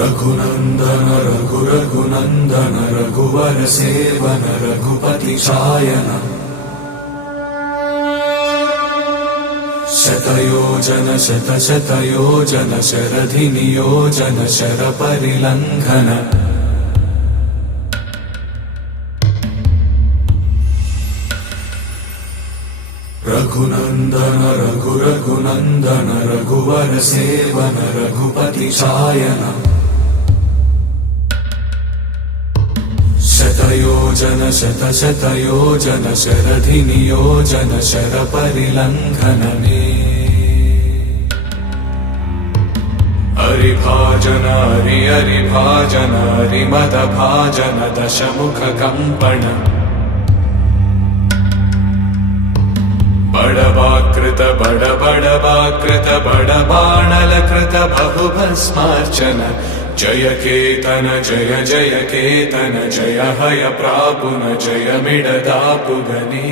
रघुनन्दन रघुनन्दन रघुवर सेवन रघुपति शायन शतयोजन शतशतयोजन शरधि नियोजन शर परिलंघन रघुनन्दन रघुनन्दन रघुवर सेवन रघुपति शायन शतयोजन शतशतयोजन शरधि नियोजन शर परिलंघन हरिभाजन हरिभाजन हरिमदभाजन दशमुख कंपन बड़वाकृत बड़बाणलकृत बहुभस्मार्चन जय केतन जय जय केतन जय हय प्रापुन जय मिडदापुगनी।